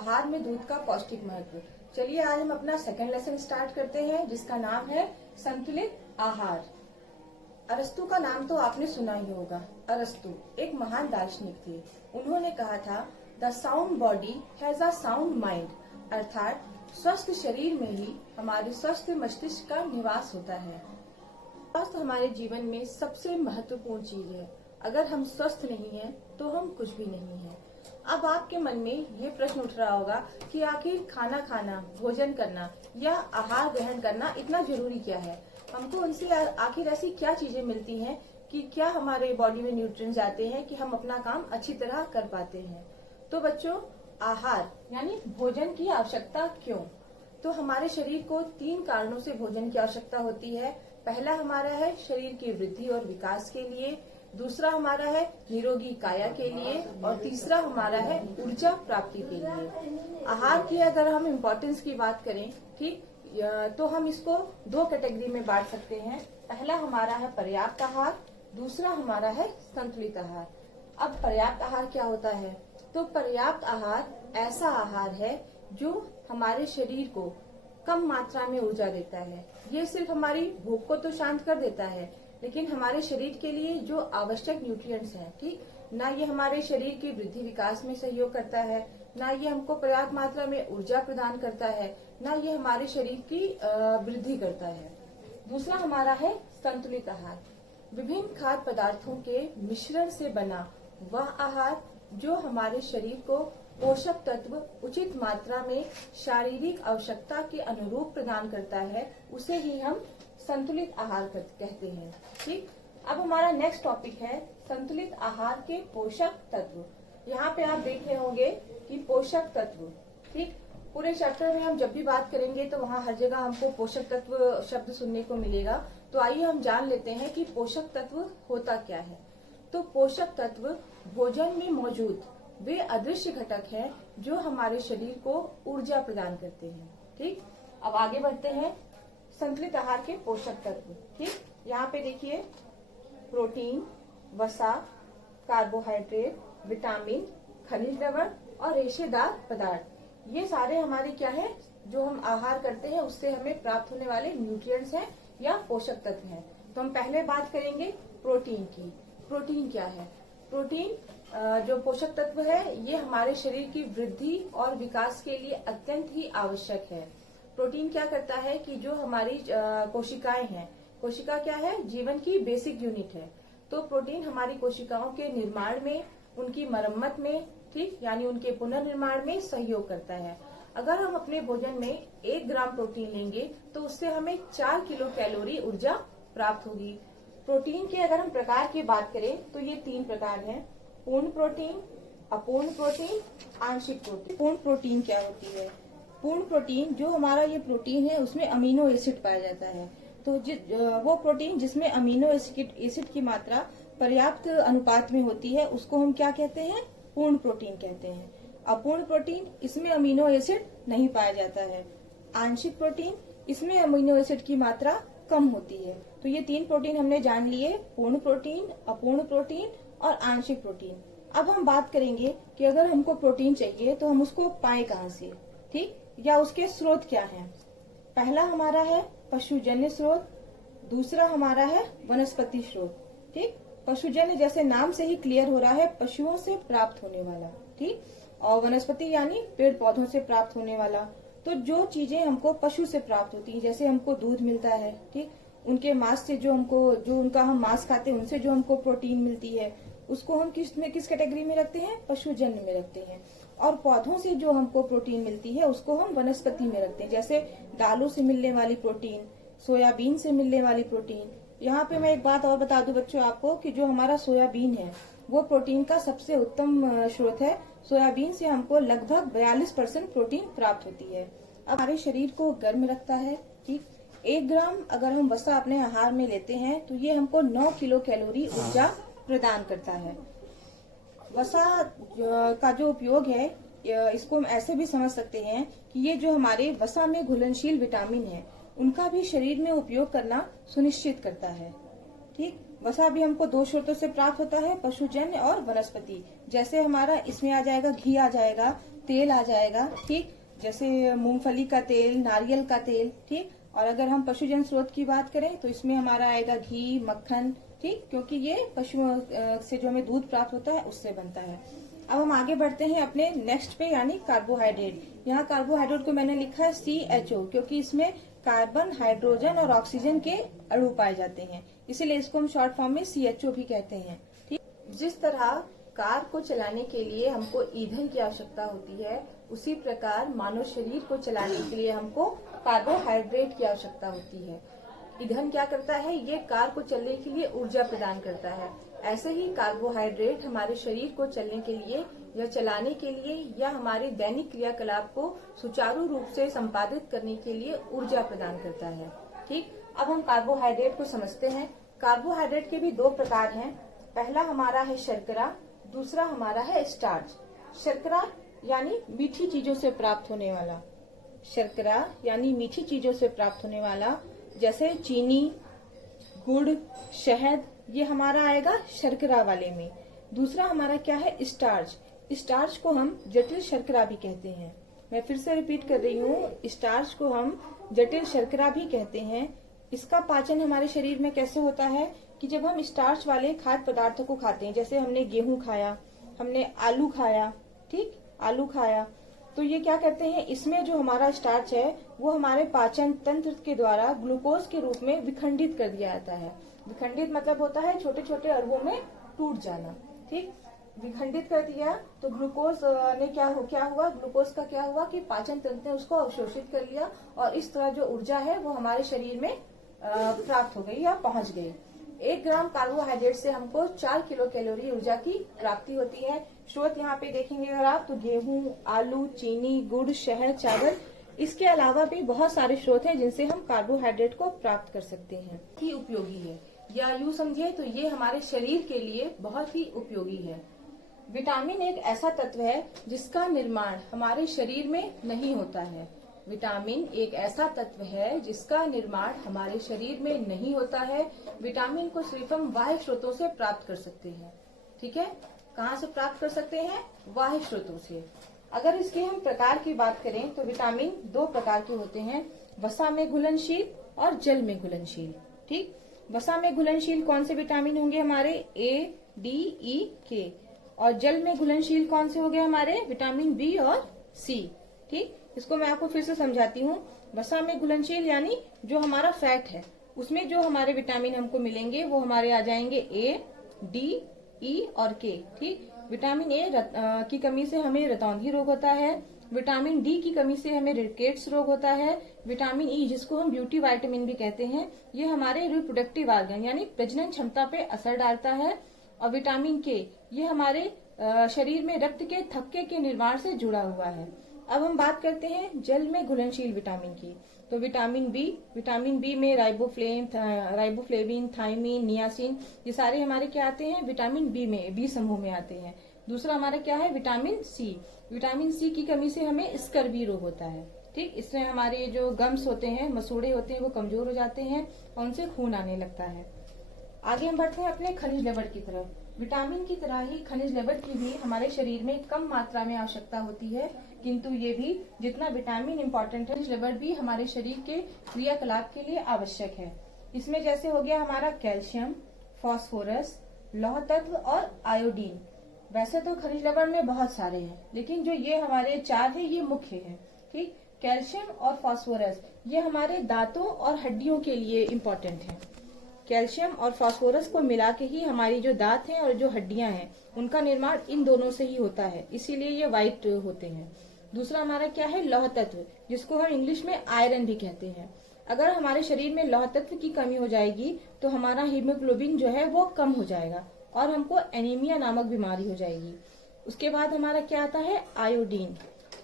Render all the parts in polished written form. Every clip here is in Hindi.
आहार में दूध का पौष्टिक महत्व। चलिए आज हम अपना सेकंड लेसन स्टार्ट करते हैं, जिसका नाम है संतुलित आहार। अरस्तु का नाम तो आपने सुना ही होगा। अरस्तु एक महान दार्शनिक थे। उन्होंने कहा था, the sound body has a sound mind, अर्थात स्वस्थ शरीर में ही हमारे स्वस्थ मस्तिष्क का निवास होता है। स्वास्थ्य हमारे जीवन में सबसे महत्वपूर्ण चीज है। अगर हम स्वस्थ नहीं हैं, तो हम कुछ भी नहीं हैं। अब आपके मन में ये प्रश्न उठ रहा होगा कि आखिर खाना खाना, भोजन करना या आहार ग्रहण करना इतना जरूरी क्या है? हमको उनसे आखिर ऐसी क्या चीजें मिलती हैं कि क्या हमारे बॉडी में न्यूट्रिएंट्स आते हैं कि हम अपना काम अच्छी तरह कर पाते हैं? तो बच्चों, आहार यानी भोजन की आवश्यकता क्यों? तो हमारे शरीर को 3 कारणों से भोजन की आवश्यकता होती है। पहला हमारा है शरीर की वृद्धि और विकास के लिए, दूसरा हमारा है निरोगी काया के लिए और तीसरा हमारा है ऊर्जा प्राप्ति के लिए। आहार की अगर हम इम्पोर्टेंस की बात करें, ठीक, तो हम इसको 2 कैटेगरी में बांट सकते हैं। पहला हमारा है पर्याप्त आहार, दूसरा हमारा है संतुलित आहार। अब पर्याप्त आहार क्या होता है? तो पर्याप्त आहार ऐसा आहार है जो हमारे शरीर को कम मात्रा में ऊर्जा देता है। ये सिर्फ हमारी भूख को तो शांत कर देता है, लेकिन हमारे शरीर के लिए जो आवश्यक न्यूट्रिएंट्स हैं, ठीक, ना ये हमारे शरीर की वृद्धि विकास में सहयोग करता है, ना ये हमको पर्याप्त मात्रा में ऊर्जा प्रदान करता है, ना ये हमारे शरीर की वृद्धि करता है। दूसरा हमारा है संतुलित आहार। विभिन्न खाद्य पदार्थों के मिश्रण से बना वह आहार जो हमारे शरीर को पोषक तत्व उचित मात्रा में शारीरिक आवश्यकता के अनुरूप प्रदान करता है, उसे ही हम संतुलित आहार कहते हैं। ठीक, अब हमारा नेक्स्ट टॉपिक है संतुलित आहार के पोषक तत्व। यहाँ पे आप देख रहे होंगे कि पोषक तत्व, ठीक, पूरे चैप्टर में हम जब भी बात करेंगे तो वहाँ हर जगह हमको पोषक तत्व शब्द सुनने को मिलेगा। तो आइए हम जान लेते हैं कि पोषक तत्व होता क्या है। तो पोषक तत्व भोजन में मौजूद वे अदृश्य घटक हैं जो हमारे शरीर को ऊर्जा प्रदान करते हैं। ठीक, अब आगे बढ़ते हैं संतुलित आहार के पोषक तत्व। ठीक, यहाँ पे देखिए प्रोटीन, वसा, कार्बोहाइड्रेट, विटामिन, खनिज लवण और रेशेदार पदार्थ, ये सारे हमारे क्या है, जो हम आहार करते हैं उससे हमें प्राप्त होने वाले न्यूट्रिएंट्स हैं या पोषक तत्व हैं। तो हम पहले बात करेंगे प्रोटीन की। प्रोटीन क्या है? प्रोटीन जो पोषक तत्व है, ये हमारे शरीर की वृद्धि और विकास के लिए अत्यंत ही आवश्यक है। प्रोटीन क्या करता है कि जो हमारी कोशिकाएं हैं, कोशिका क्या है, जीवन की बेसिक यूनिट है। तो प्रोटीन हमारी कोशिकाओं के निर्माण में, उनकी मरम्मत में, ठीक, यानी उनके पुनर्निर्माण में सहयोग करता है। अगर हम अपने भोजन में 1 ग्राम प्रोटीन लेंगे तो उससे हमें 4 किलो कैलोरी ऊर्जा प्राप्त होगी। प्रोटीन के अगर हम प्रकार की बात करें तो ये 3 प्रकार हैं: पूर्ण प्रोटीन, अपूर्ण प्रोटीन, आंशिक प्रोटीन। पूर्ण प्रोटीन क्या होती है? पूर्ण प्रोटीन जो हमारा ये प्रोटीन है उसमें अमीनो एसिड पाया जाता है। तो वो प्रोटीन जिसमें अमीनो एसिड की मात्रा पर्याप्त अनुपात में होती है उसको हम क्या कहते हैं? पूर्ण प्रोटीन कहते हैं। अपूर्ण प्रोटीन, इसमें अमीनो एसिड नहीं पाया जाता है। आंशिक प्रोटीन, इसमें अमीनो एसिड की मात्रा कम होती है। तो ये 3 प्रोटीन हमने जान लिए: पूर्ण प्रोटीन, अपूर्ण प्रोटीन और आंशिक प्रोटीन। अब हम बात करेंगे कि अगर हमको प्रोटीन चाहिए तो हम उसको पाएं कहाँ से, ठीक, या उसके स्रोत क्या हैं। पहला हमारा है पशुजन्य स्रोत, दूसरा हमारा है वनस्पति स्रोत। ठीक, पशुजन्य जैसे नाम से ही क्लियर हो रहा है, पशुओं से प्राप्त होने वाला, ठीक, और वनस्पति यानी पेड़ पौधों से प्राप्त होने वाला। तो जो चीजें हमको पशु से प्राप्त होती है, जैसे हमको दूध मिलता है, ठीक, उनके मांस से जो उनका हम मांस खाते हैं उनसे जो हमको प्रोटीन मिलती है, उसको हम किस कैटेगरी में रखते हैं? पशुजन्य में रखते हैं। और पौधों से जो हमको प्रोटीन मिलती है उसको हम वनस्पति में रखते हैं, जैसे दालों से मिलने वाली प्रोटीन, सोयाबीन से मिलने वाली प्रोटीन। यहाँ पे मैं एक बात और बता दूं बच्चों आपको कि जो हमारा सोयाबीन है वो प्रोटीन का सबसे उत्तम स्रोत है। सोयाबीन से हमको लगभग 42% प्रोटीन प्राप्त होती है। अब हमारे शरीर को गर्म रखता है, ठीक। 1 ग्राम अगर हम वसा अपने आहार में लेते हैं तो ये हमको 9 किलो कैलोरी ऊर्जा प्रदान करता है। वसा का जो उपयोग है, इसको हम ऐसे भी समझ सकते हैं कि ये जो हमारे वसा में घुलनशील विटामिन है उनका भी शरीर में उपयोग करना सुनिश्चित करता है। ठीक, वसा भी हमको 2 स्रोतों से प्राप्त होता है, पशुजन्य और वनस्पति। जैसे हमारा इसमें आ जाएगा, घी आ जाएगा, तेल आ जाएगा, ठीक, जैसे मूंगफली का तेल, नारियल का तेल, ठीक। और अगर हम पशुजन स्रोत की बात करें तो इसमें हमारा आएगा घी, मक्खन, ठीक, क्योंकि ये पशुओं से जो हमें दूध प्राप्त होता है उससे बनता है। अब हम आगे बढ़ते हैं अपने नेक्स्ट पे, यानी कार्बोहाइड्रेट। यहाँ कार्बोहाइड्रेट को मैंने लिखा है CHO, क्योंकि इसमें कार्बन, हाइड्रोजन और ऑक्सीजन के अणु पाए जाते हैं, इसीलिए इसको हम शॉर्ट फॉर्म में CHO भी कहते हैं, ठीक। जिस तरह कार को चलाने के लिए हमको ईंधन की आवश्यकता होती है, उसी प्रकार मानव शरीर को चलाने के लिए हमको कार्बोहाइड्रेट की आवश्यकता होती है। ईंधन क्या करता है? ये कार को चलने के लिए ऊर्जा प्रदान करता है। ऐसे ही कार्बोहाइड्रेट हमारे शरीर को चलने के लिए या चलाने के लिए या हमारे दैनिक क्रियाकलाप को सुचारू रूप से संपादित करने के लिए ऊर्जा प्रदान करता है, ठीक। अब हम कार्बोहाइड्रेट को समझते हैं। कार्बोहाइड्रेट के भी दो प्रकार हैं। पहला हमारा है शर्करा, दूसरा हमारा है स्टार्च। शर्करा यानी मीठी चीजों से प्राप्त होने वाला, शर्करा यानी मीठी चीजों से प्राप्त होने वाला, जैसे चीनी, गुड़, शहद, ये हमारा आएगा शर्करा वाले में। दूसरा हमारा क्या है? स्टार्च। स्टार्च को हम जटिल शर्करा भी कहते हैं। मैं फिर से रिपीट कर रही हूँ, स्टार्च को हम जटिल शर्करा भी कहते हैं। इसका पाचन हमारे शरीर में कैसे होता है कि जब हम स्टार्च वाले खाद्य पदार्थों को खाते हैं, जैसे हमने गेहूं खाया, हमने आलू खाया, ठीक, आलू खाया, तो ये क्या करते हैं, इसमें जो हमारा स्टार्च है वो हमारे पाचन तंत्र के द्वारा ग्लूकोज के रूप में विखंडित कर दिया जाता है। विखंडित मतलब होता है छोटे छोटे अणुओं में टूट जाना, ठीक। विखंडित कर दिया तो ग्लूकोज ने क्या हुआ, ग्लूकोज का क्या हुआ कि पाचन तंत्र ने उसको अवशोषित कर लिया और इस तरह जो ऊर्जा है वो हमारे शरीर में प्राप्त हो गई या पहुंच गई। 1 ग्राम कार्बोहाइड्रेट से हमको 4 किलो कैलोरी ऊर्जा की प्राप्ति होती है। स्रोत यहाँ पे देखेंगे अगर आप तो गेहूं, आलू, चीनी, गुड़, शहद, चावल, इसके अलावा भी बहुत सारे स्रोत हैं जिनसे हम कार्बोहाइड्रेट को प्राप्त कर सकते हैं। ही उपयोगी है, या यूं समझिए तो ये हमारे शरीर के लिए बहुत ही उपयोगी है। विटामिन एक ऐसा तत्व है जिसका निर्माण हमारे शरीर में नहीं होता है। विटामिन एक ऐसा तत्व है जिसका निर्माण हमारे शरीर में नहीं होता है। विटामिन को सिर्फ हम बाह्य स्रोतों से प्राप्त कर सकते हैं, ठीक है। कहाँ से प्राप्त कर सकते हैं? बाह्य स्रोतों से। अगर इसके हम प्रकार की बात करें तो विटामिन 2 प्रकार के होते हैं, वसा में घुलनशील और जल में घुलनशील, ठीक। वसा में घुलनशील कौन से विटामिन होंगे हमारे? A, D, E, K। और जल में घुलनशील कौन से हो गए हमारे? विटामिन B और C, ठीक। इसको मैं आपको फिर से समझाती हूँ। वसा में घुलनशील यानी जो हमारा फैट है उसमें जो हमारे विटामिन हमको मिलेंगे वो हमारे आ जाएंगे A, D, E और K, ठीक। विटामिन A की कमी से हमें रतौंधी रोग होता है। विटामिन D की कमी से हमें रिकेट्स रोग होता है। विटामिन E जिसको हम ब्यूटी विटामिन भी कहते हैं, ये हमारे रिप्रोडक्टिव ऑर्गन यानी प्रजनन क्षमता पे असर डालता है। और विटामिन K ये हमारे शरीर में रक्त के थक्के के निर्माण से जुड़ा हुआ है। अब हम बात करते हैं जल में घुलनशील विटामिन की। तो विटामिन बी में राइबोफ्लेविन, थायमिन, नियासिन, ये सारे हमारे क्या आते हैं? विटामिन बी में, बी समूह में आते हैं। दूसरा हमारा क्या है? Vitamin C. विटामिन सी की कमी से हमें स्कर्वी रोग होता है, ठीक। इससे हमारे जो गम्स होते हैं, मसूड़े होते हैं, वो कमजोर हो जाते हैं और उनसे खून आने लगता है। आगे हम बढ़ते हैं अपने खनिज लवण की तरफ। विटामिन की तरह ही खनिज लवण की भी हमारे शरीर में कम मात्रा में आवश्यकता होती है, किंतु ये भी जितना विटामिन इम्पोर्टेंट है, खनिज लवण भी हमारे शरीर के क्रियाकलाप के लिए आवश्यक है। इसमें जैसे हो गया हमारा कैल्शियम, फास्फोरस, लौह तत्व और आयोडीन। वैसे तो खनिज लवण में बहुत सारे हैं, लेकिन जो ये हमारे 4 है ये मुख्य है, ठीक। कैल्शियम और फास्फोरस ये हमारे दांतों और हड्डियों के लिए इम्पोर्टेंट है। कैल्शियम और फास्फोरस को मिला के ही हमारी जो दांत हैं और जो हड्डियां हैं उनका निर्माण इन दोनों से ही होता है, इसीलिए ये व्हाइट होते हैं। दूसरा हमारा क्या है? लौह तत्व, जिसको हम इंग्लिश में आयरन भी कहते हैं। अगर हमारे शरीर में लौह तत्व की कमी हो जाएगी तो हमारा हीमोग्लोबिन जो है वो कम हो जाएगा और हमको एनीमिया नामक बीमारी हो जाएगी। उसके बाद हमारा क्या आता है? आयोडीन।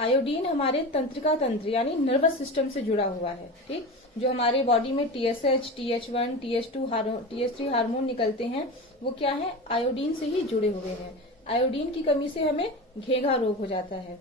आयोडीन हमारे तंत्रिका तंत्र यानी नर्वस सिस्टम से जुड़ा हुआ है, ठीक। जो हमारे बॉडी में TSH, TH1, TH2, TH3 hormone निकलते हैं वो क्या है? आयोडीन से ही जुड़े हुए हैं। आयोडीन की कमी से हमें घेंघा रोग हो जाता है।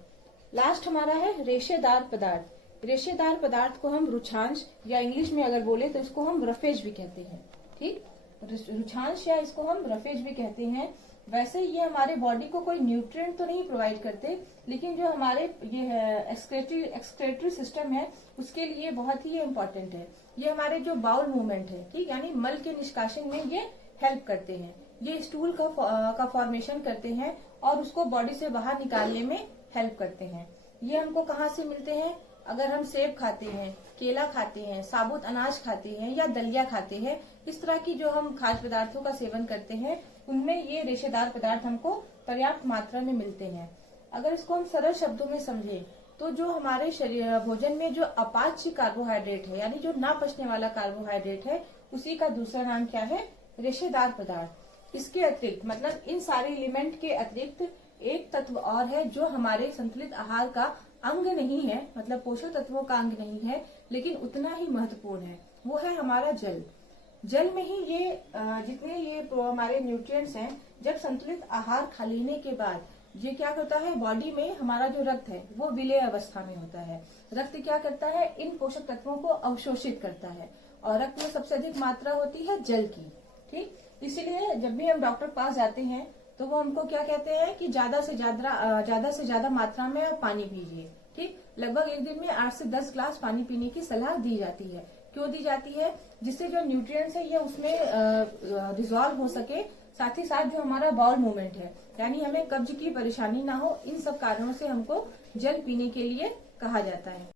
लास्ट हमारा है रेशेदार पदार्थ। रेशेदार पदार्थ को हम रुक्षांश या इंग्लिश में अगर बोले तो इसको हम रफेज भी कहते हैं, ठीक। रुक्षांश या इसको हम रफेज भी कहते हैं। वैसे ये हमारे बॉडी को कोई न्यूट्रिएंट तो नहीं प्रोवाइड करते, लेकिन जो हमारे ये एक्सक्रेटरी सिस्टम है उसके लिए बहुत ही ये इम्पोर्टेंट है। ये हमारे जो बाउल मूवमेंट है, ठीक, यानी मल के निष्कासन में ये हेल्प करते हैं। ये स्टूल का फॉर्मेशन करते हैं और उसको बॉडी से बाहर निकालने में हेल्प करते हैं। ये हमको कहाँ से मिलते हैं? अगर हम सेब खाते हैं, केला खाते हैं, साबुत अनाज खाते हैं या दलिया खाते हैं, इस तरह की जो हम खाद्य पदार्थों का सेवन करते हैं उनमें ये रेशेदार पदार्थ हमको पर्याप्त मात्रा में मिलते हैं। अगर इसको हम सरल शब्दों में समझें तो जो हमारे शरीर भोजन में जो अपाच्य कार्बोहाइड्रेट है, यानी जो ना पचने वाला कार्बोहाइड्रेट है, उसी का दूसरा नाम क्या है? रेशेदार पदार्थ। इसके अतिरिक्त, मतलब इन सारे एलिमेंट के अतिरिक्त एक तत्व और है जो हमारे संतुलित आहार का अंग नहीं है, मतलब पोषक तत्वों का अंग नहीं है, लेकिन उतना ही महत्वपूर्ण है। वो है हमारा जल। जल में ही ये जितने ये हमारे न्यूट्रिएंट्स हैं, जब संतुलित आहार खा लेने के बाद ये क्या करता है, बॉडी में हमारा जो रक्त है वो विलेय अवस्था में होता है। रक्त क्या करता है? इन पोषक तत्वों को अवशोषित करता है और रक्त में सबसे अधिक मात्रा होती है जल की, ठीक। इसीलिए जब भी हम डॉक्टर के पास जाते हैं तो वो हमको क्या कहते हैं कि ज्यादा से ज्यादा मात्रा में आप पानी पीजिए, ठीक। लगभग एक दिन में 8 से 10 ग्लास पानी पीने की सलाह दी जाती है। क्यों दी जाती है? जिससे जो न्यूट्रिएंट्स है ये उसमें डिसॉल्व हो सके, साथ ही साथ जो हमारा बाउल मूवमेंट है, यानी हमें कब्ज की परेशानी ना हो, इन सब कारणों से हमको जल पीने के लिए कहा जाता है।